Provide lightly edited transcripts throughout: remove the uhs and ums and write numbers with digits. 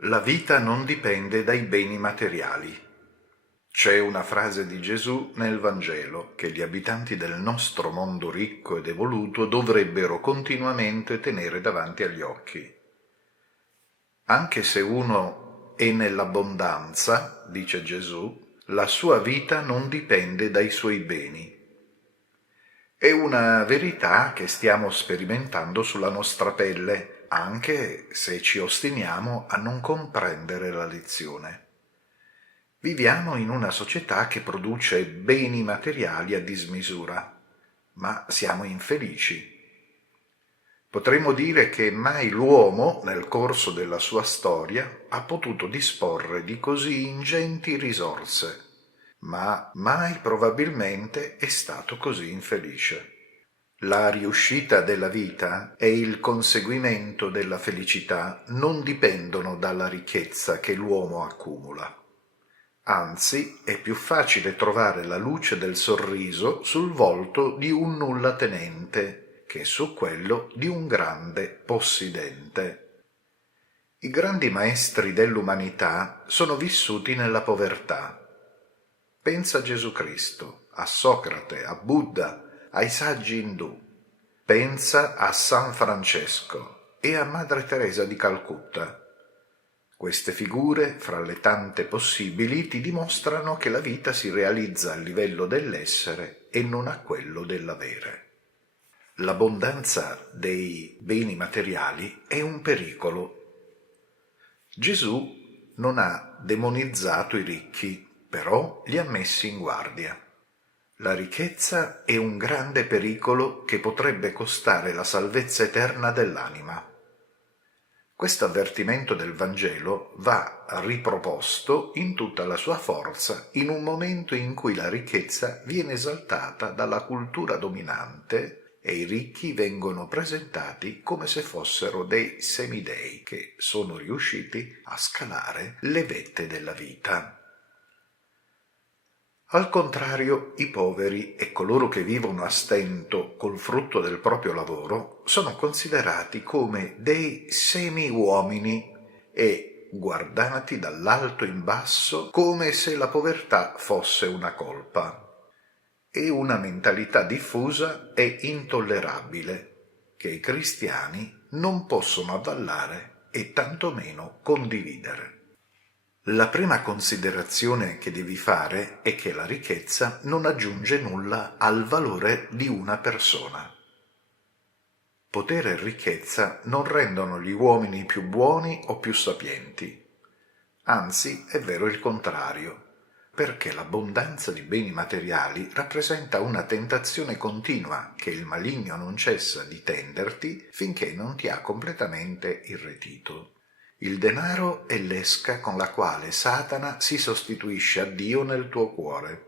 La vita non dipende dai beni materiali. C'è una frase di Gesù nel Vangelo che gli abitanti del nostro mondo ricco ed evoluto dovrebbero continuamente tenere davanti agli occhi. Anche se uno è nell'abbondanza, dice Gesù, la sua vita non dipende dai suoi beni. È una verità che stiamo sperimentando sulla nostra pelle, anche se ci ostiniamo a non comprendere la lezione. Viviamo in una società che produce beni materiali a dismisura, ma siamo infelici. Potremmo dire che mai l'uomo, nel corso della sua storia, ha potuto disporre di così ingenti risorse, ma mai probabilmente è stato così infelice. La riuscita della vita e il conseguimento della felicità non dipendono dalla ricchezza che l'uomo accumula. Anzi, è più facile trovare la luce del sorriso sul volto di un nullatenente che su quello di un grande possidente. I grandi maestri dell'umanità sono vissuti nella povertà. Pensa a Gesù Cristo, a Socrate, a Buddha, ai saggi indù. Pensa a San Francesco e a Madre Teresa di Calcutta. Queste figure, fra le tante possibili, ti dimostrano che la vita si realizza a livello dell'essere e non a quello dell'avere. L'abbondanza dei beni materiali è un pericolo. Gesù non ha demonizzato i ricchi, però li ha messi in guardia. La ricchezza è un grande pericolo che potrebbe costare la salvezza eterna dell'anima. Questo avvertimento del Vangelo va riproposto in tutta la sua forza in un momento in cui la ricchezza viene esaltata dalla cultura dominante e i ricchi vengono presentati come se fossero dei semidei che sono riusciti a scalare le vette della vita. Al contrario, i poveri e coloro che vivono a stento col frutto del proprio lavoro sono considerati come dei semi-uomini e guardati dall'alto in basso come se la povertà fosse una colpa. È una mentalità diffusa e intollerabile che i cristiani non possono avvallare e tantomeno condividere. La prima considerazione che devi fare è che la ricchezza non aggiunge nulla al valore di una persona. Potere e ricchezza non rendono gli uomini più buoni o più sapienti. Anzi, è vero il contrario, perché l'abbondanza di beni materiali rappresenta una tentazione continua che il maligno non cessa di tenderti finché non ti ha completamente irretito. Il denaro è l'esca con la quale Satana si sostituisce a Dio nel tuo cuore.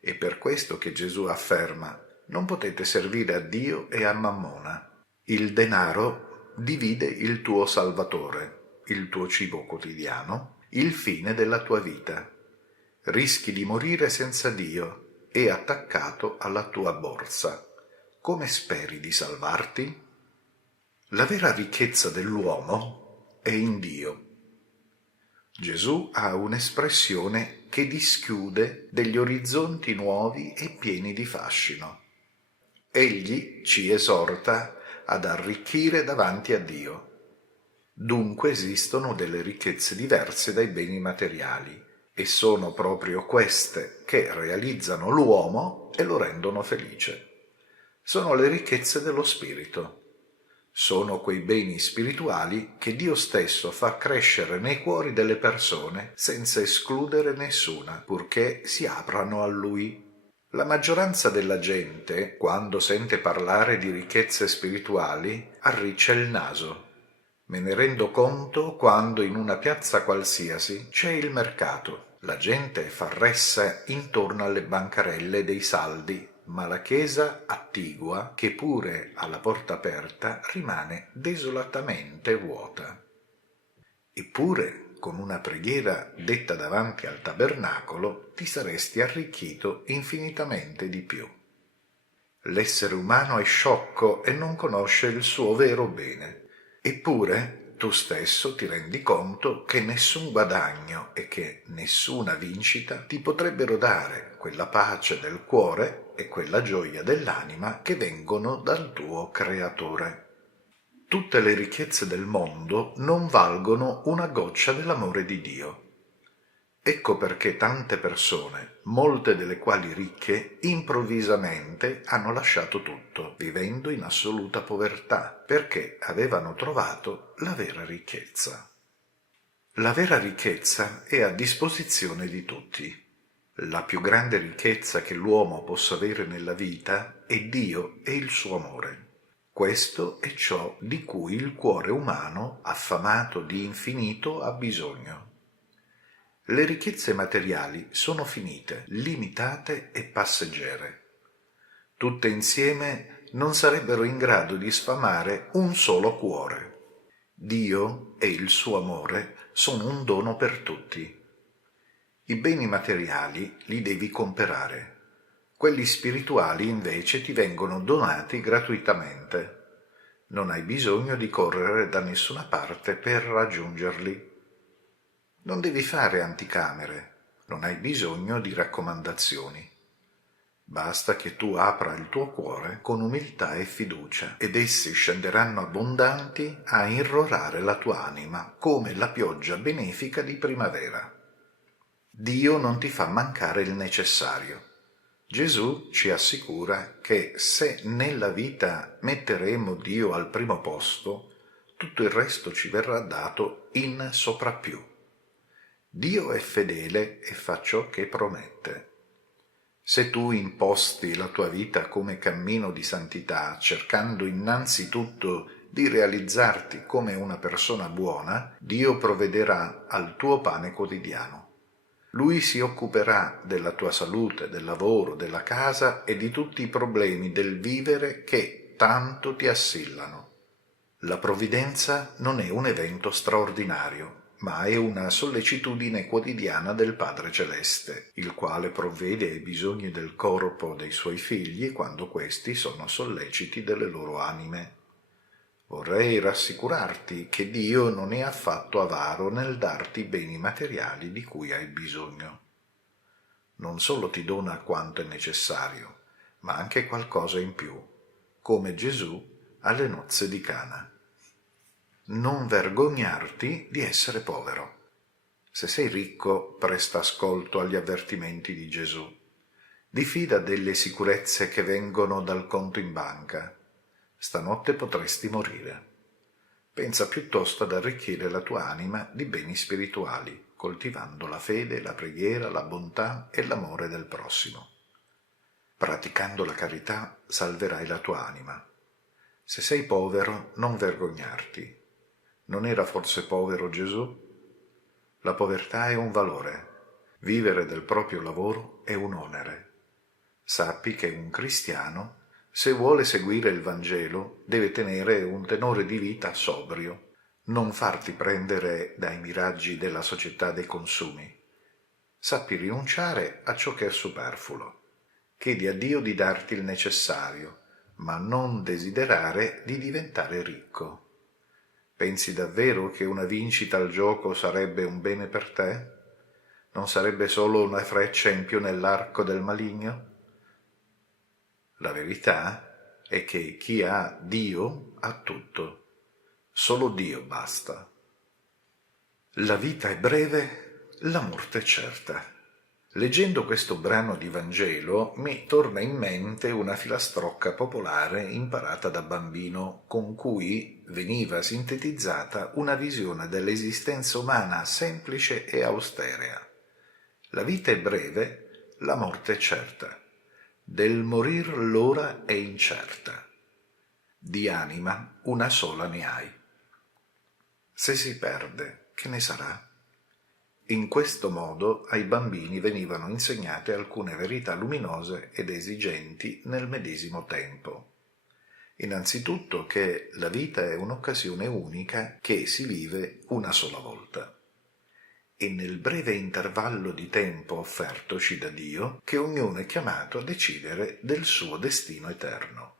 È per questo che Gesù afferma: non potete servire a Dio e a Mammona. Il denaro divide il tuo Salvatore, il tuo cibo quotidiano, il fine della tua vita. Rischi di morire senza Dio e attaccato alla tua borsa. Come speri di salvarti? La vera ricchezza dell'uomo è in Dio. Gesù ha un'espressione che dischiude degli orizzonti nuovi e pieni di fascino. Egli ci esorta ad arricchire davanti a Dio. Dunque esistono delle ricchezze diverse dai beni materiali e sono proprio queste che realizzano l'uomo e lo rendono felice. Sono le ricchezze dello spirito. Sono quei beni spirituali che Dio stesso fa crescere nei cuori delle persone senza escludere nessuna, purché si aprano a Lui. La maggioranza della gente, quando sente parlare di ricchezze spirituali, arriccia il naso. Me ne rendo conto quando in una piazza qualsiasi c'è il mercato. La gente fa ressa intorno alle bancarelle dei saldi, ma la chiesa attigua, che pure ha la porta aperta, rimane desolatamente vuota. Eppure, con una preghiera detta davanti al tabernacolo, ti saresti arricchito infinitamente di più. L'essere umano è sciocco e non conosce il suo vero bene. Eppure, tu stesso ti rendi conto che nessun guadagno e che nessuna vincita ti potrebbero dare quella pace del cuore e quella gioia dell'anima che vengono dal tuo Creatore. Tutte le ricchezze del mondo non valgono una goccia dell'amore di Dio. Ecco perché tante persone, molte delle quali ricche, improvvisamente hanno lasciato tutto, vivendo in assoluta povertà, perché avevano trovato la vera ricchezza. La vera ricchezza è a disposizione di tutti. La più grande ricchezza che l'uomo possa avere nella vita è Dio e il suo amore. Questo è ciò di cui il cuore umano, affamato di infinito, ha bisogno. Le ricchezze materiali sono finite, limitate e passeggere. Tutte insieme non sarebbero in grado di sfamare un solo cuore. Dio e il suo amore sono un dono per tutti. I beni materiali li devi comperare. Quelli spirituali invece ti vengono donati gratuitamente. Non hai bisogno di correre da nessuna parte per raggiungerli. Non devi fare anticamere, non hai bisogno di raccomandazioni. Basta che tu apra il tuo cuore con umiltà e fiducia, ed essi scenderanno abbondanti a irrorare la tua anima come la pioggia benefica di primavera. Dio non ti fa mancare il necessario. Gesù ci assicura che se nella vita metteremo Dio al primo posto, tutto il resto ci verrà dato in soprappiù. Dio è fedele e fa ciò che promette. Se tu imposti la tua vita come cammino di santità, cercando innanzitutto di realizzarti come una persona buona, Dio provvederà al tuo pane quotidiano. Lui si occuperà della tua salute, del lavoro, della casa e di tutti i problemi del vivere che tanto ti assillano. La provvidenza non è un evento straordinario, ma è una sollecitudine quotidiana del Padre Celeste, il quale provvede ai bisogni del corpo dei suoi figli quando questi sono solleciti delle loro anime. Vorrei rassicurarti che Dio non è affatto avaro nel darti i beni materiali di cui hai bisogno. Non solo ti dona quanto è necessario, ma anche qualcosa in più, come Gesù alle nozze di Cana. Non vergognarti di essere povero. Se sei ricco, presta ascolto agli avvertimenti di Gesù. Diffida delle sicurezze che vengono dal conto in banca. Stanotte potresti morire. Pensa piuttosto ad arricchire la tua anima di beni spirituali, coltivando la fede, la preghiera, la bontà e l'amore del prossimo. Praticando la carità salverai la tua anima. Se sei povero, non vergognarti. Non era forse povero Gesù? La povertà è un valore. Vivere del proprio lavoro è un onere. Sappi che un cristiano, se vuole seguire il Vangelo, deve tenere un tenore di vita sobrio, non farti prendere dai miraggi della società dei consumi. Sappi rinunciare a ciò che è superfluo. Chiedi a Dio di darti il necessario, ma non desiderare di diventare ricco. Pensi davvero che una vincita al gioco sarebbe un bene per te? Non sarebbe solo una freccia in più nell'arco del maligno? La verità è che chi ha Dio ha tutto. Solo Dio basta. La vita è breve, la morte è certa. Leggendo questo brano di Vangelo mi torna in mente una filastrocca popolare imparata da bambino con cui veniva sintetizzata una visione dell'esistenza umana semplice e austerea. La vita è breve, la morte è certa. Del morir l'ora è incerta. Di anima una sola ne hai. Se si perde, che ne sarà? In questo modo ai bambini venivano insegnate alcune verità luminose ed esigenti nel medesimo tempo. Innanzitutto che la vita è un'occasione unica che si vive una sola volta. E nel breve intervallo di tempo offertoci da Dio che ognuno è chiamato a decidere del suo destino eterno.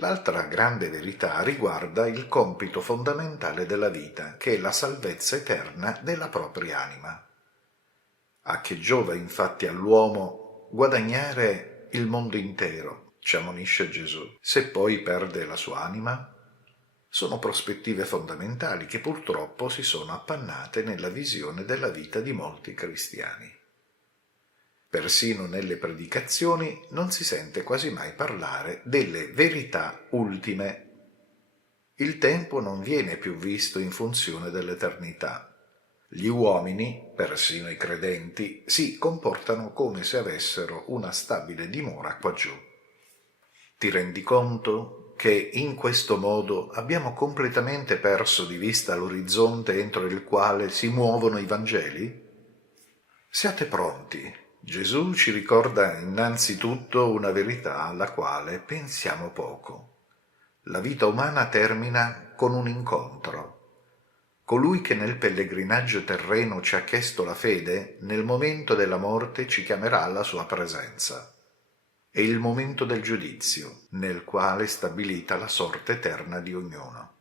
L'altra grande verità riguarda il compito fondamentale della vita, che è la salvezza eterna della propria anima. A che giova infatti all'uomo guadagnare il mondo intero, ci ammonisce Gesù, se poi perde la sua anima? Sono prospettive fondamentali che purtroppo si sono appannate nella visione della vita di molti cristiani. Persino nelle predicazioni non si sente quasi mai parlare delle verità ultime. Il tempo non viene più visto in funzione dell'eternità. Gli uomini, persino i credenti, si comportano come se avessero una stabile dimora qua giù. Ti rendi conto che in questo modo abbiamo completamente perso di vista l'orizzonte entro il quale si muovono i Vangeli? Siate pronti. Gesù ci ricorda innanzitutto una verità alla quale pensiamo poco. La vita umana termina con un incontro. Colui che nel pellegrinaggio terreno ci ha chiesto la fede, nel momento della morte ci chiamerà alla sua presenza. È il momento del giudizio, nel quale è stabilita la sorte eterna di ognuno.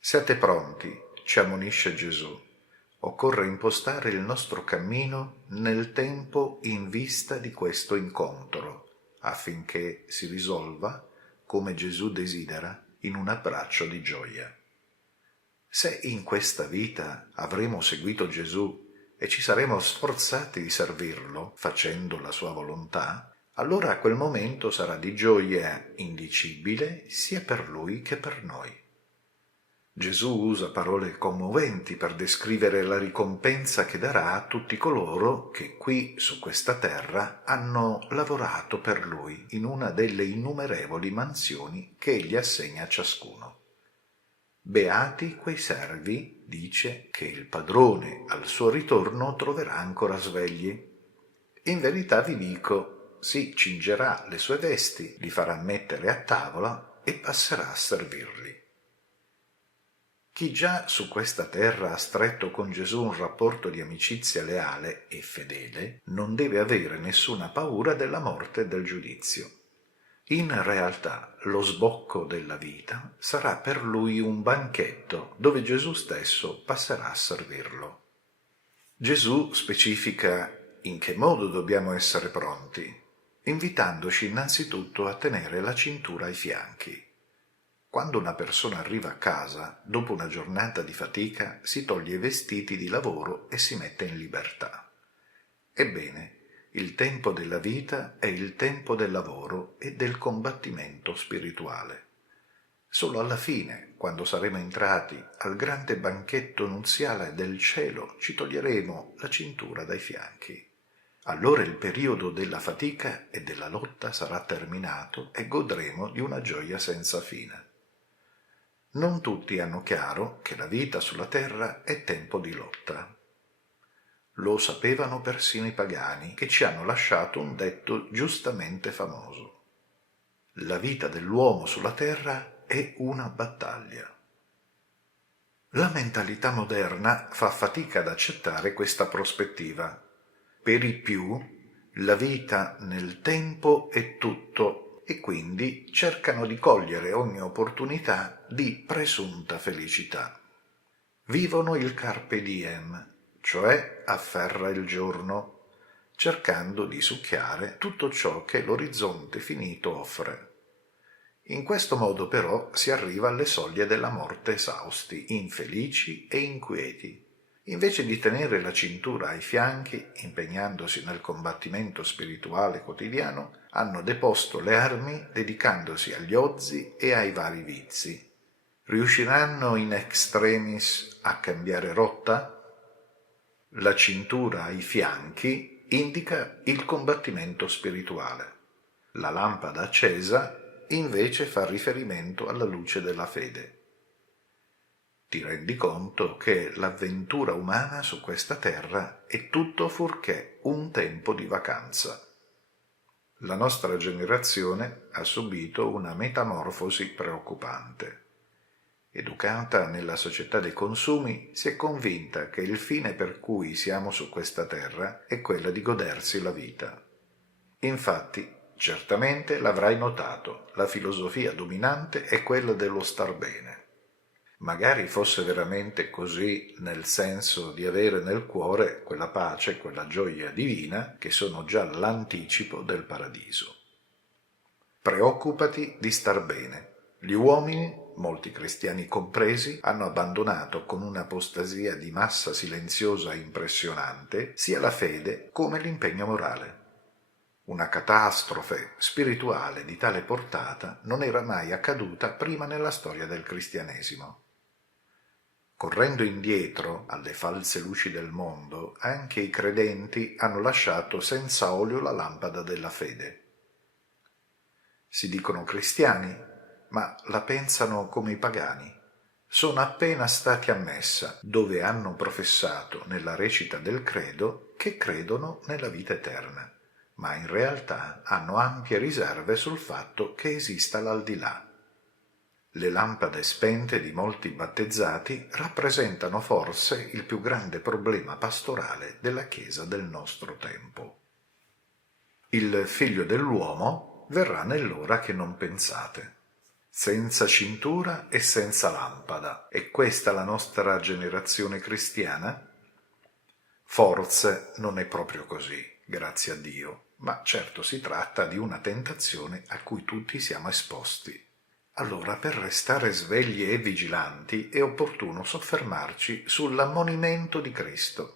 Siate pronti, ci ammonisce Gesù. Occorre impostare il nostro cammino nel tempo in vista di questo incontro, affinché si risolva, come Gesù desidera, in un abbraccio di gioia. Se in questa vita avremo seguito Gesù e ci saremo sforzati di servirlo, facendo la sua volontà, allora quel momento sarà di gioia indicibile sia per Lui che per noi. Gesù usa parole commoventi per descrivere la ricompensa che darà a tutti coloro che qui su questa terra hanno lavorato per Lui in una delle innumerevoli mansioni che Egli assegna a ciascuno. Beati quei servi, dice, che il padrone al suo ritorno troverà ancora svegli. In verità vi dico, si cingerà le sue vesti, li farà mettere a tavola e passerà a servirli. Chi già su questa terra ha stretto con Gesù un rapporto di amicizia leale e fedele, non deve avere nessuna paura della morte e del giudizio. In realtà, lo sbocco della vita sarà per lui un banchetto dove Gesù stesso passerà a servirlo. Gesù specifica in che modo dobbiamo essere pronti, invitandoci innanzitutto a tenere la cintura ai fianchi. Quando una persona arriva a casa, dopo una giornata di fatica, si toglie i vestiti di lavoro e si mette in libertà. Ebbene, il tempo della vita è il tempo del lavoro e del combattimento spirituale. Solo alla fine, quando saremo entrati al grande banchetto nuziale del cielo, ci toglieremo la cintura dai fianchi. Allora il periodo della fatica e della lotta sarà terminato e godremo di una gioia senza fine. Non tutti hanno chiaro che la vita sulla terra è tempo di lotta. Lo sapevano persino i pagani, che ci hanno lasciato un detto giustamente famoso. La vita dell'uomo sulla terra è una battaglia. La mentalità moderna fa fatica ad accettare questa prospettiva. Per i più, la vita nel tempo è tutto e quindi cercano di cogliere ogni opportunità di presunta felicità. Vivono il carpe diem, cioè afferra il giorno, cercando di succhiare tutto ciò che l'orizzonte finito offre. In questo modo però si arriva alle soglie della morte esausti, infelici e inquieti. Invece di tenere la cintura ai fianchi, impegnandosi nel combattimento spirituale quotidiano, hanno deposto le armi dedicandosi agli ozzi e ai vari vizi. Riusciranno in extremis a cambiare rotta? La cintura ai fianchi indica il combattimento spirituale. La lampada accesa invece fa riferimento alla luce della fede. Ti rendi conto che l'avventura umana su questa terra è tutto fuorché un tempo di vacanza. La nostra generazione ha subito una metamorfosi preoccupante. Educata nella società dei consumi, si è convinta che il fine per cui siamo su questa terra è quella di godersi la vita. Infatti, Certamente l'avrai notato, la filosofia dominante è quella dello star bene. Magari fosse veramente così, nel senso di avere nel cuore quella pace, quella gioia divina che sono già l'anticipo del paradiso. Preoccupati di star bene. Gli uomini, molti cristiani compresi, hanno abbandonato con un'apostasia di massa silenziosa e impressionante sia la fede come l'impegno morale. Una catastrofe spirituale di tale portata non era mai accaduta prima nella storia del cristianesimo. Correndo indietro alle false luci del mondo, anche i credenti hanno lasciato senza olio la lampada della fede. Si dicono cristiani, ma la pensano come i pagani. Sono appena stati a messa, dove hanno professato nella recita del credo che credono nella vita eterna, ma in realtà hanno ampie riserve sul fatto che esista l'aldilà. Le lampade spente di molti battezzati rappresentano forse il più grande problema pastorale della Chiesa del nostro tempo. Il Figlio dell'uomo verrà nell'ora che non pensate, senza cintura e senza lampada. È questa la nostra generazione cristiana? Forse non è proprio così, grazie a Dio, ma certo si tratta di una tentazione a cui tutti siamo esposti. Allora, per restare svegli e vigilanti, è opportuno soffermarci sull'ammonimento di Cristo.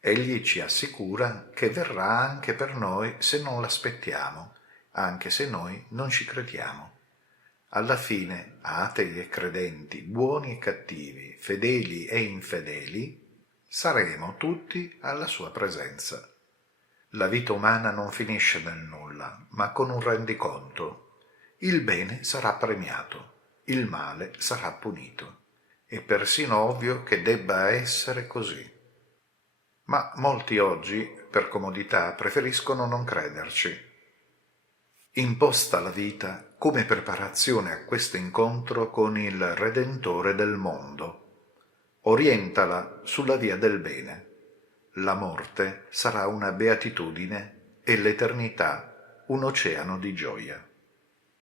Egli ci assicura che verrà anche per noi se non l'aspettiamo, anche se noi non ci crediamo. Alla fine, atei e credenti, buoni e cattivi, fedeli e infedeli, saremo tutti alla sua presenza. La vita umana non finisce nel nulla, ma con un rendiconto. Il bene sarà premiato, il male sarà punito. È persino ovvio che debba essere così. Ma molti oggi, per comodità, preferiscono non crederci. Imposta la vita come preparazione a questo incontro con il Redentore del mondo. Orientala sulla via del bene. La morte sarà una beatitudine e l'eternità un oceano di gioia.